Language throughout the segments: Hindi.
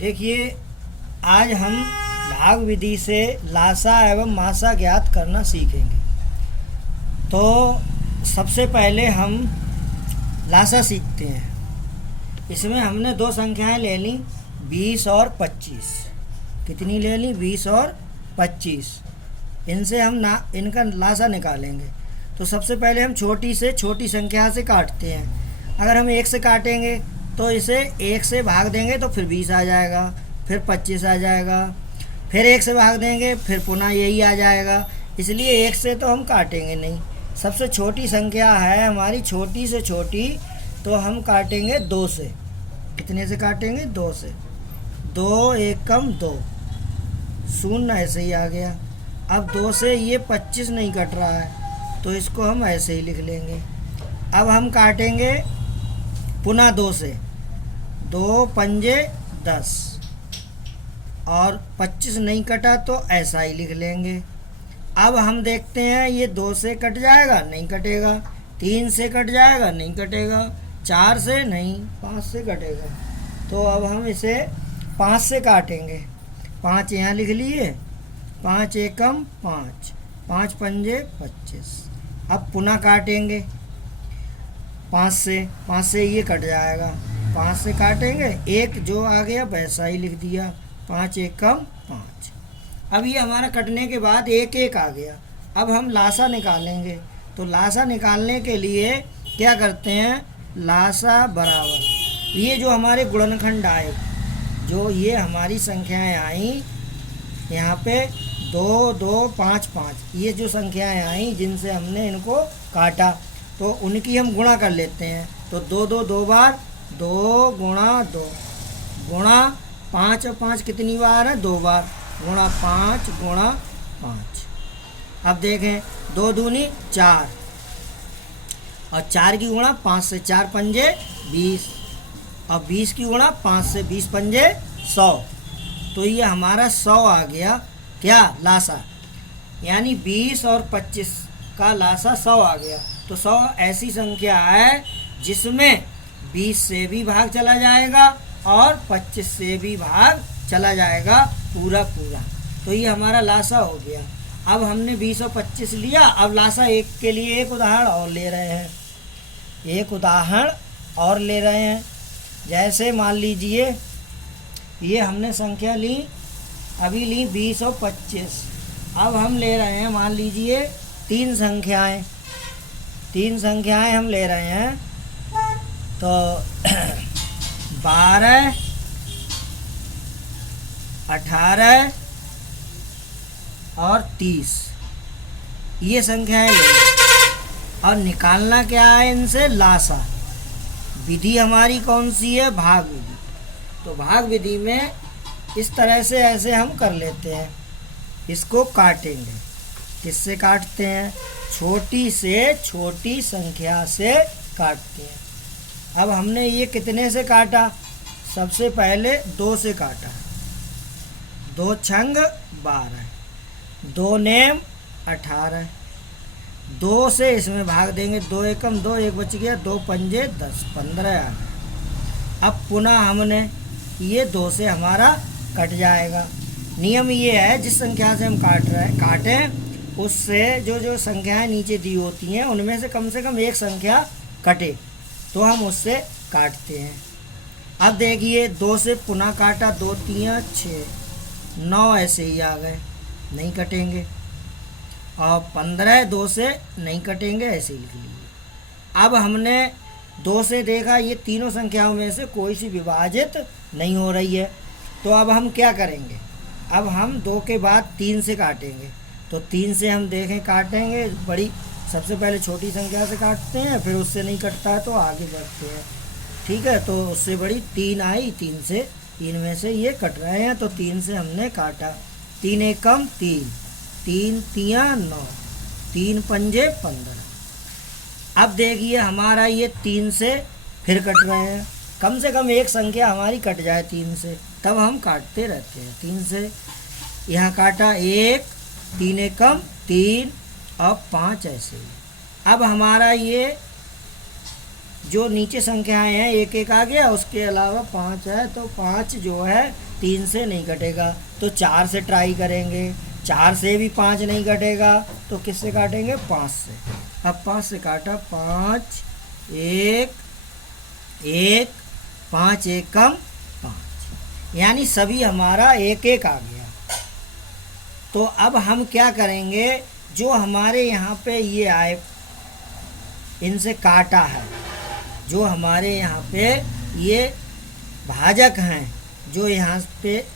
देखिए, आज हम भाग विधि से लासा एवं मासा ज्ञात करना सीखेंगे। तो सबसे पहले हम लासा सीखते हैं। इसमें हमने दो संख्याएं ले ली, 20 और 25। कितनी ले ली? 20 और 25। इनसे हम इनका लासा निकालेंगे। तो सबसे पहले हम छोटी से छोटी संख्या से काटते हैं। अगर हम 1 से काटेंगे तो इसे 1 से भाग देंगे तो फिर 20 आ जाएगा, फिर 25 आ जाएगा, फिर 1 से भाग देंगे फिर पुनः यही आ जाएगा। इसलिए 1 से तो हम काटेंगे नहीं। सबसे छोटी संख्या है हमारी, छोटी से छोटी, तो हम काटेंगे 2 से। कितने से काटेंगे? 2 से। 2 एकम 2, शून्य ऐसे ही आ गया। अब 2 से ये 25 नहीं कट रहा है तो इसको हम ऐसे ही लिख लेंगे। अब हम काटेंगे पुनः 2 से। 2 पंजे 10 और 25 नहीं कटा तो ऐसा ही लिख लेंगे। अब हम देखते हैं ये 2 से कट जाएगा? नहीं कटेगा। 3 से कट जाएगा? नहीं कटेगा। 4 से नहीं, 5 से कटेगा। तो अब हम इसे 5 से काटेंगे। 5 यहाँ लिख लिए। 5 एकम 5, 5 पंजे 25। अब पुनः काटेंगे 5 से। 5 से ये कट जाएगा। 5 से काटेंगे, 1 जो आ गया वैसा ही लिख दिया। 5 एकम 5। अब ये हमारा कटने के बाद 1 1 आ गया। अब हम लासा निकालेंगे। तो लासा निकालने के लिए क्या करते हैं? लासा बराबर ये जो हमारे गुणनखंड आए, जो ये हमारी संख्याएं आई यहाँ पे 2 2 5 5, ये जो संख्याएं आई जिनसे हमने इनको काटा, तो उनकी हम गुणा कर लेते हैं। तो 2 2 2 बार, 2 गुणा 2 गुणा 5 और 5 कितनी बार है? 2 बार, गुणा 5 गुणा 5। अब देखें, 2 दूनी 4 और 4 की गुणा 5 से 4 पंजे 20 और 20 की गुणा 5 से 20 पंजे 100। तो ये हमारा 100 आ गया। क्या? लासा। यानी 20 और 25 का लासा 100 आ गया। तो 100 ऐसी संख्या है जिसमें 20 से भी भाग चला जाएगा और 25 से भी भाग चला जाएगा पूरा पूरा। तो ये हमारा लासा हो गया। अब हमने 20 और 25 लिया। अब लासा एक के लिए एक उदाहरण और ले रहे हैं। एक उदाहरण और ले रहे हैं। जैसे मान लीजिए ये हमने संख्या ली, अभी ली 20 और 25। अब हम ले रहे हैं, मान लीजिए 3 संख्याएं। 3 संख्याएं हम ले रहे हैं। तो 12 18 और 30 ये संख्याएं ले। और निकालना क्या है इनसे? लासा। विधि हमारी कौन सी है? भाग विधि। तो भाग विधि में इस तरह से ऐसे हम कर लेते हैं। इसको काटेंगे। किससे काटते हैं? छोटी से छोटी संख्या से काटते हैं। अब हमने ये कितने से काटा? सबसे पहले 2 से काटा। 2 छंग 12, 2 नेम 18। 2 से इसमें भाग देंगे, 2 एकम 2, 1 बच गया, 2 पंजे 10, 15 आ गए। अब पुनः हमने ये 2 से हमारा कट जाएगा। नियम ये है, जिस संख्या से हम काटें उससे जो संख्याएं नीचे दी होती हैं उनमें से कम एक संख्या कटे तो हम उससे काटते हैं। अब देखिए, 2 से पुनः काटा, 2 3 6, 9 ऐसे ही आ गए, नहीं कटेंगे। और 15 2 से नहीं कटेंगे, ऐसे ही लिख लीजिए। अब हमने 2 से देखा ये तीनों संख्याओं में से कोई सी विभाजित नहीं हो रही है। तो अब हम क्या करेंगे? अब हम 2 के बाद 3 से काटेंगे। तो 3 से हम देखें काटेंगे, बड़ी सबसे पहले छोटी संख्या से काटते हैं, फिर उससे नहीं कटता है तो आगे बढ़ते हैं। ठीक है, तो उससे बड़ी 3 आई, 3 से, 3 में से ये कट रहे हैं तो 3 से हमने काटा। 3 एकम 3, 3 तिया 9, 3 पंजे 15। अब देखिए हमारा ये 3 से फिर कट रहे हैं। कम से कम एक संख्या हमारी कट जाए 3 से, तब हम काटते रहते हैं। 3 से यहाँ काटा 1, 3 एकम 3 और 5 ऐसे ही। अब हमारा ये जो नीचे संख्याएं हैं एक एक आ गया, उसके अलावा 5 है तो 5 जो है 3 से नहीं घटेगा, तो 4 से ट्राई करेंगे। 4 से भी 5 नहीं घटेगा तो किससे काटेंगे? 5 से। अब 5 से काटा, 5 1 1 5 1 कम 5, यानी सभी हमारा एक एक आ गया। तो अब हम क्या करेंगे, जो हमारे यहाँ पे ये आए इनसे काटा है, जो हमारे यहाँ पे ये भाजक हैं, जो यहाँ पे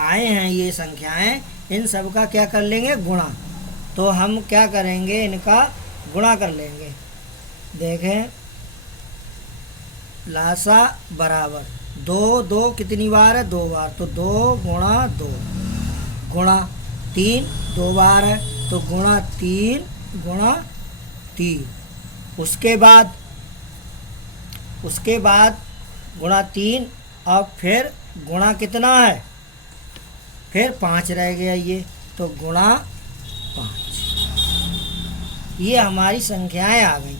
आए हैं ये संख्याएं, इन सब का क्या कर लेंगे? गुणा। तो हम क्या करेंगे? इनका गुणा कर लेंगे। देखें, लासा बराबर 2 2 कितनी बार है? 2 बार, तो 2 गुणा 2 गुणा 3 2 बार है, तो गुणा 3 गुणा 3। उसके बाद गुणा 3 और फिर गुणा कितना है? फिर 5 रह गया ये, तो गुणा 5। ये हमारी संख्याएं आ गई,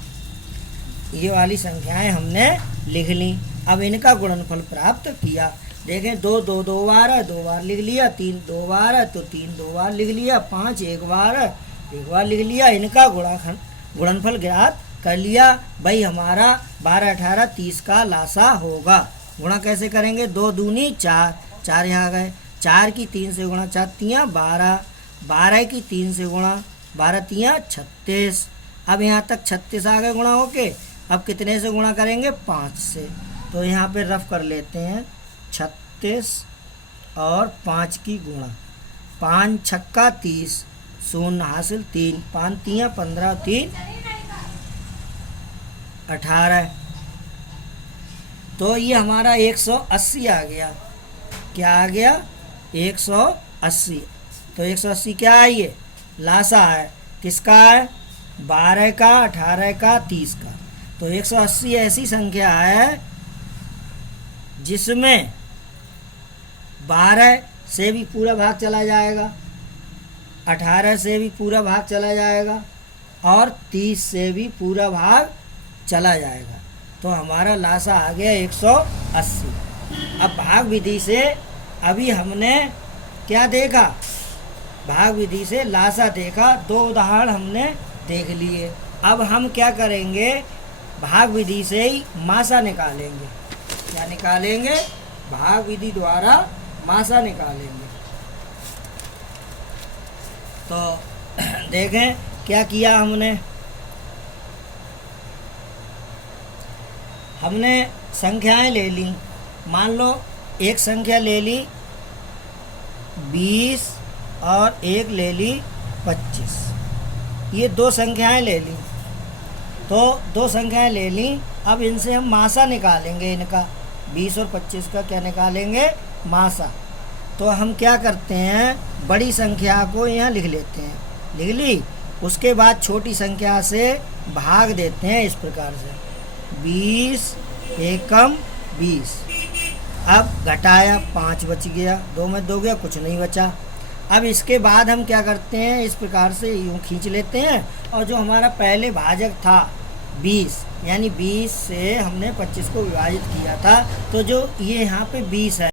ये वाली संख्याएं हमने लिख ली। अब इनका गुणनफल प्राप्त किया। देखें, 2 2 2 बार है, 2 बार लिख लिया। 3 2 बार है तो 3 2 बार लिख लिया। 5 1 बार है, 1 बार लिख लिया। इनका गुणनफल ज्ञात कर लिया। भाई हमारा 12 18 30 का लासा होगा। गुणा कैसे करेंगे? 2 दूनी 4, 4 यहाँ गए। 4 की 3 से गुणा, 4 तियाँ 12, 12 की 3 से गुणा, 12 तियाँ 36। अब यहाँ तक 36 आ गए गुणा होके। अब कितने से गुणा करेंगे? 5 से। तो यहाँ पे रफ कर लेते हैं, 36 और 5 की गुणा। 5 छक्का 30, शून्य हासिल 3, 5 तियाँ 15, 3 18। तो ये हमारा 180 आ गया। क्या आ गया? 180। तो 180 क्या है? ये लासा है। किसका है? 12 का, 18 का, 30 का। तो 180 ऐसी संख्या है जिसमें 12 से भी पूरा भाग चला जाएगा, 18 से भी पूरा भाग चला जाएगा और 30 से भी पूरा भाग चला जाएगा। तो हमारा लासा आ गया 180। अब भाग विधि से अभी हमने क्या देखा? भाग विधि से लासा देखा। 2 उदाहरण हमने देख लिए। अब हम क्या करेंगे? भाग विधि से ही मासा निकालेंगे। क्या निकालेंगे? भाग विधि द्वारा मासा निकालेंगे। तो देखें क्या किया हमने संख्याएं ले ली। मान लो एक संख्या ले ली 20 और एक ले ली 25। ये 2 संख्याएं ले ली। तो 2 संख्याएं ले ली। अब इनसे हम मासा निकालेंगे। इनका 20 और 25 का क्या निकालेंगे? मासा। तो हम क्या करते हैं? बड़ी संख्या को यहाँ लिख लेते हैं। लिख ली। उसके बाद छोटी संख्या से भाग देते हैं इस प्रकार से, 20 एकम 20। अब घटाया, 5 बच गया, 2 में 2 गया, कुछ नहीं बचा। अब इसके बाद हम क्या करते हैं? इस प्रकार से यूँ खींच लेते हैं और जो हमारा पहले भाजक था 20, यानी 20 से हमने 25 को विभाजित किया था, तो जो ये यहाँ पे 20 है